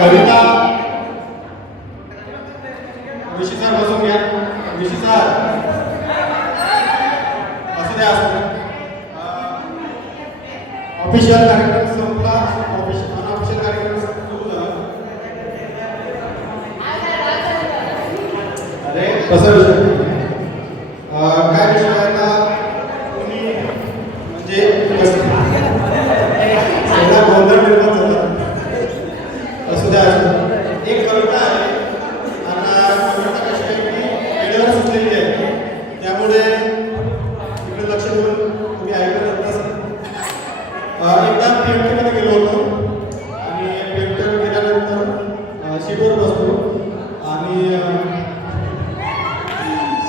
कविता. ऋषी sir बसून घ्या. Rishi sir. असू द्या असू ऑफिशियल कार्यक्रम संपला. अनऑफिशियल कार्यक्रम सुरू झाला. अरे विषय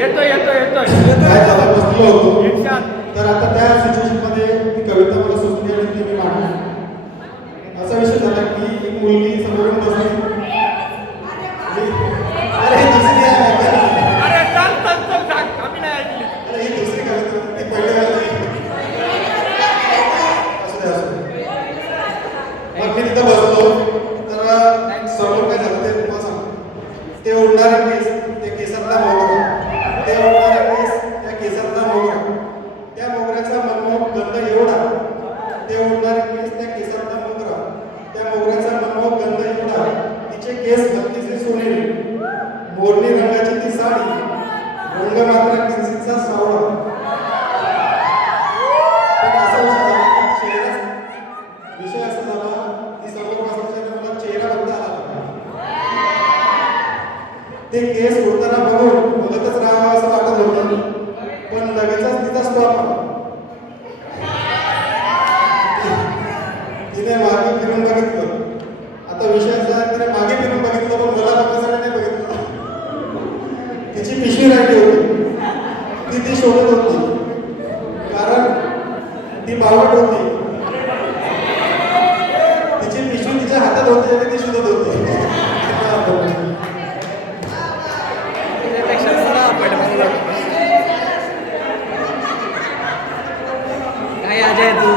येतो येतो येतो तर आता त्या सिच्युएशनमध्ये ती कविता मला सुचली आणि ती मी मांडली असा विषय झाला की एक मुलगी समोरून बसली. अरे दुसरी अरे चल चल चल आम्ही नाही ऐकली. अरे ही दुसरी कविता ती पहिली कविता असू दे असू दे. मग मी तिथं बसलो. तर समोर काय झालं ते तुम्हाला सांगतो. ते उडणारे गंध एवढा. ते ओढणारे केस त्या केसातला मोगरा त्या मोगऱ्याचा मनमोहक गंध एवढा. तिचे केस भक्तीचे सोनेरी. मोरणी रंगाची ती साडी. रंग मात्र किंचितचा सावळा. पण असा चेहरा विषय असा झाला की समोर मला चेहरा बघता आला ते केस उडताना बघून बघतच राहावं असं वाटत होतं. पण लगेचच तिचा स्टॉप आला. त्याची पिशवी राहिली होती ती ती शोधत होती. कारण ती बावट होती. तिची पिशवी तिच्या हातात होती आणि ती शोधत होती. काय अजय तू?